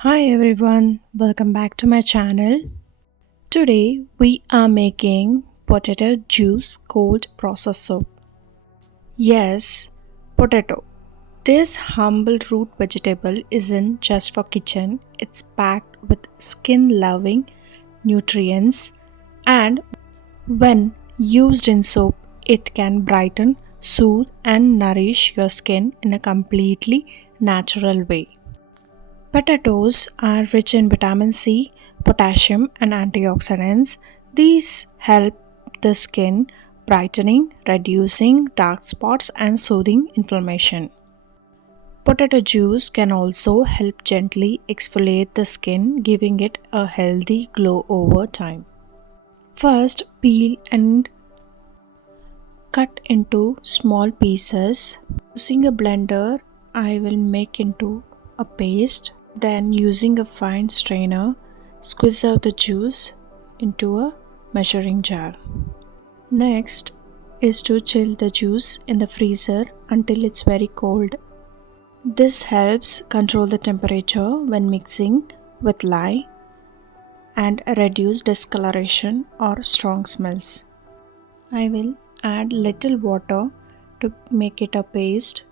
Hi everyone, welcome back to my channel. Today we are making potato juice cold processed soup. Yes, potato. This humble root vegetable isn't just for kitchen, it's packed with skin-loving nutrients and when used in soup, it can brighten, soothe and nourish your skin in a completely natural way. Potatoes are rich in vitamin C, potassium, and antioxidants. These help the skin brightening, reducing dark spots, and soothing inflammation. Potato juice can also help gently exfoliate the skin, giving it a healthy glow over time. First, peel and cut into small pieces. Using a blender, I will make into a paste. Then, using a fine strainer, squeeze out the juice into a measuring jar. Next is to chill the juice in the freezer until it's very cold. This helps control the temperature when mixing with lye and reduce discoloration or strong smells. I will add little water to make it a paste.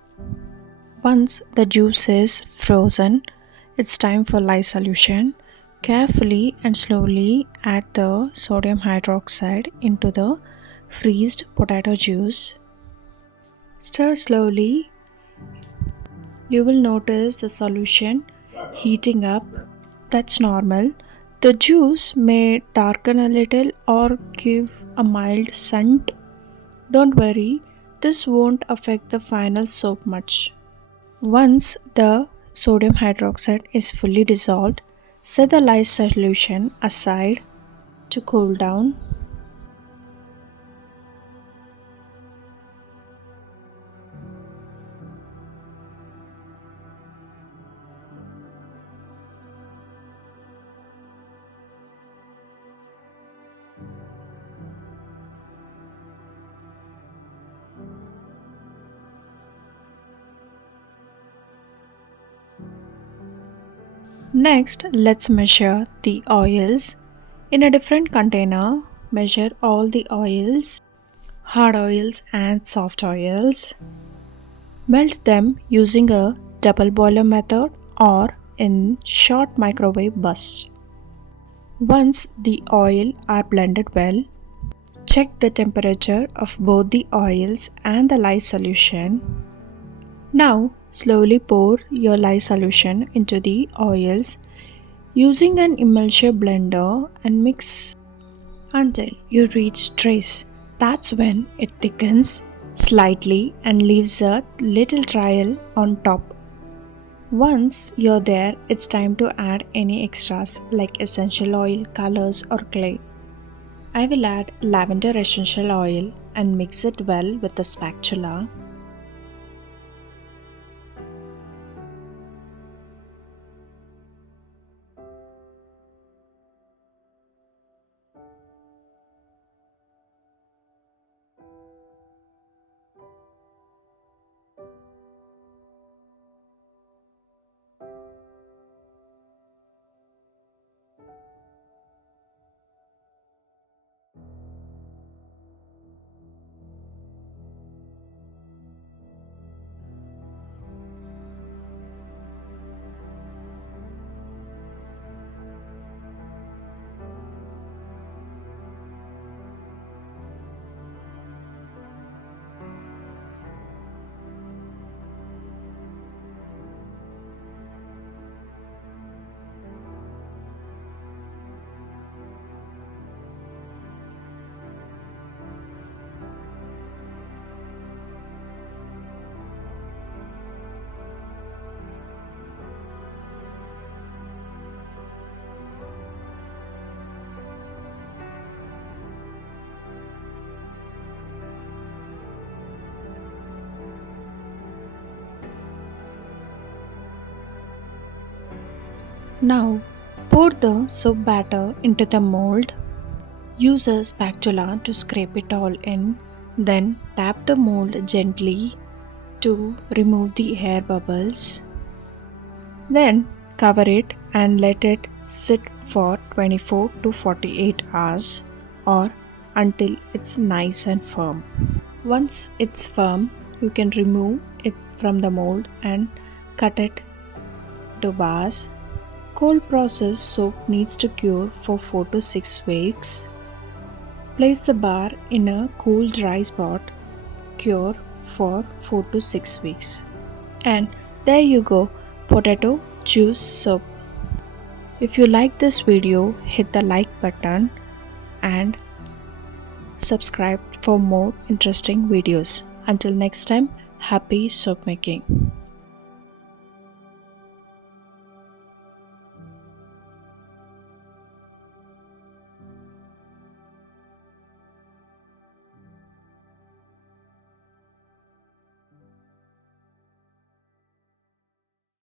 Once the juice is frozen, it's time for lye solution. Carefully and slowly add the sodium hydroxide into the freezed potato juice. Stir slowly. You will notice the solution heating up. That's normal. The juice may darken a little or give a mild scent. Don't worry, this won't affect the final soap much. Once the sodium hydroxide is fully dissolved, set the lye solution aside to cool down. Next, let's measure the oils. In a different container, measure all the oils, hard oils and soft oils. Melt them using a double boiler method or in short microwave bursts. Once the oil are blended well, check the temperature of both the oils and the lye solution. Now, slowly pour your lye solution into the oils using an emulsion blender and mix until you reach trace. That's when it thickens slightly and leaves a little trail on top. Once you're there, it's time to add any extras like essential oil, colors, or clay. I will add lavender essential oil and mix it well with the spatula. Now, pour the soup batter into the mold. Use a spatula to scrape it all in. Then tap the mold gently to remove the air bubbles. Then cover it and let it sit for 24 to 48 hours or until it's nice and firm. Once it's firm, you can remove it from the mold and cut it to bars. Cold processed soap needs to cure for 4 to 6 weeks. Place the bar in a cool dry spot. Cure for 4 to 6 weeks. And there you go, potato juice soap. If you like this video, hit the like button and subscribe for more interesting videos. Until next time, happy soap making.